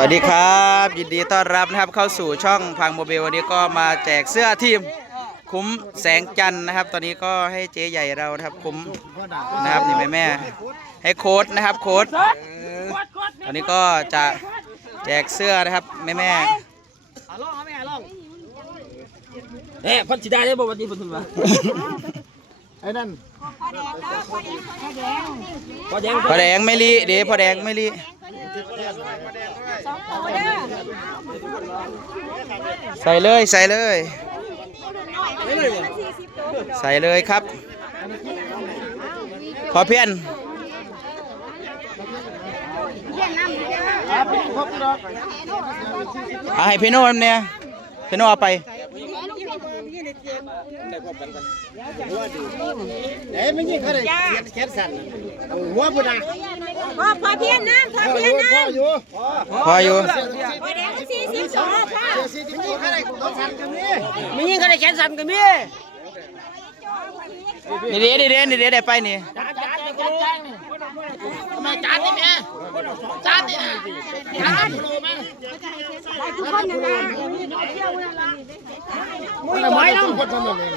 สวัสดีครับ ยินดีต้อนรับนะครับเข้าสู่ช่องพังโมเบลวันนี้ก็มาแจกเสื้อทีม คุ้มแสงจันทร์นะครับ ตอนนี้ก็ให้เจ๊ใหญ่เรานะครับคุ้มนะครับนี่แม่แม่ๆให้โค้ดนะครับโค้ดตอนนี้ก็จะแจกเสื้อนะครับแม่แม่เอ๊ะพันธิดาได้บอกวันนี้พันธุมาไอ้นั่นพอแดงๆพอแดงไม่รีเดี๋ยวพอแดงไม่รี ใส่เลยใส่เลย ใส่เลยครับ ขอเพี้ยนเอาให้พี่โน่เนี่ยพี่โน่เอาไป เอ้ยไม่ยิงเขาเลยเขียนเขียนสั่นเอาหัวพุ่นนะพอพอเพียงน้ำพอพ่อเพียงยู่พ่อน้ำอยู่พออยู่พอแดงสี่สิบสองพ่อเดี๋ยวสิไม่ยิงเขาเลยต้องสั่นกันนี่มียิงกันได้แขนสั่นกันมีนี่เดี๋ยวนี่เดี๋ยวนี่เดี๋ยวได้ไปนี่จานจานจานจานทำไมจานนี่แม่จานนี่นะจาน มึงไม่ต้องคนทำแบบนี้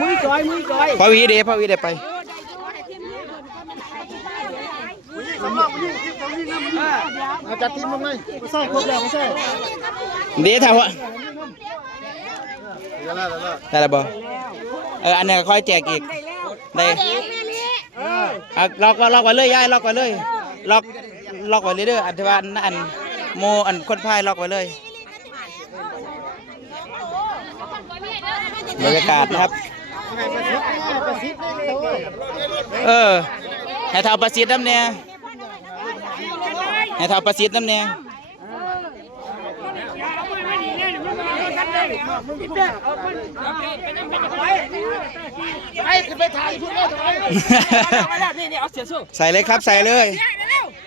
มือจอยมือจอยพอวีเดี๋ยวพอวีเดี๋ยวไปเอาจัดทีมลงเลยไม่ใช่ครบแล้วไม่ใช่เดี๋ยวถามว่าเดี๋ยวแล้วเดี๋ยวแล้วได้แล้วบ่เอออันนี้ค่อยแจกอีกได้อะล็อกล็อกไว้เลยยายล็อกไว้เลยล็อกล็อกไว้เลยเด้ออันที่ว่าอันอันโมอันคนพายล็อกไว้เลย บรรยากาศนะครับ เออให้เท่าประสิทธิ์น้ำเนี่ยให้เท่าประสิทธิ์น้ำเนี่ยไอ้ขึ้นไปถ่ายชุดเลยถ่ายมาแล้วนี่ยใส่เลยครับใส่เลย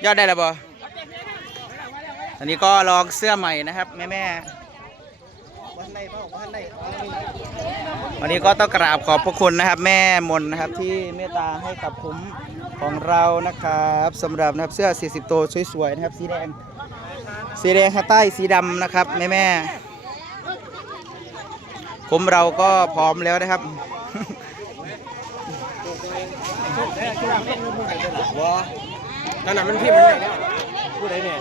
ยอดได้แล้วบออันนี้ก็ลองเสื้อใหม่นะครับ แม่แม่ วันนี้ก็ต้องกราบขอบพระคุณนะครับ แม่มนนะครับที่เมตตาให้กับผมของเรานะครับสำหรับนะครับเสื้อ 40 ตัวสวยๆนะครับ สีแดง สีแดงข้างใต้สีดำนะครับ แม่แม่ผมเราก็พร้อมแล้วนะครับนั่นน่ะมันพิมพ์อะไรเนี่ยผู้ใดเนี่ย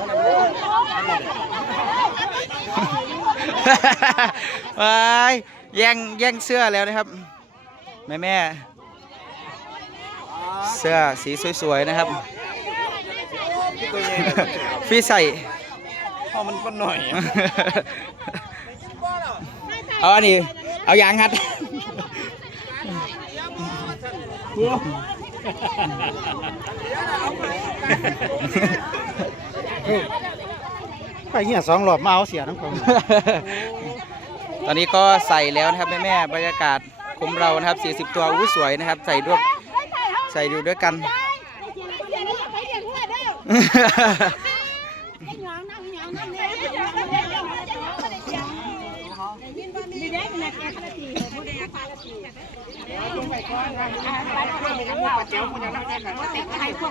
ว้ายแย่งแย่งเสื้อแล้วนะครับ แม่แม่เสื้อสีสวยๆนะครับพี่ใส่พอมันก็หน่อย เอาอันนี้ เอายางฮัด ไปเงี้ยสองหลอดมาเอาเสียทั้งคนตอนนี้ก็ใส่แล้วนะครับแม่แม่ๆบรรยากาศคุมเรานะครับ40 ตัวอู้สวยนะครับ ใส่ด้วยใส่ดูด้วยกันไ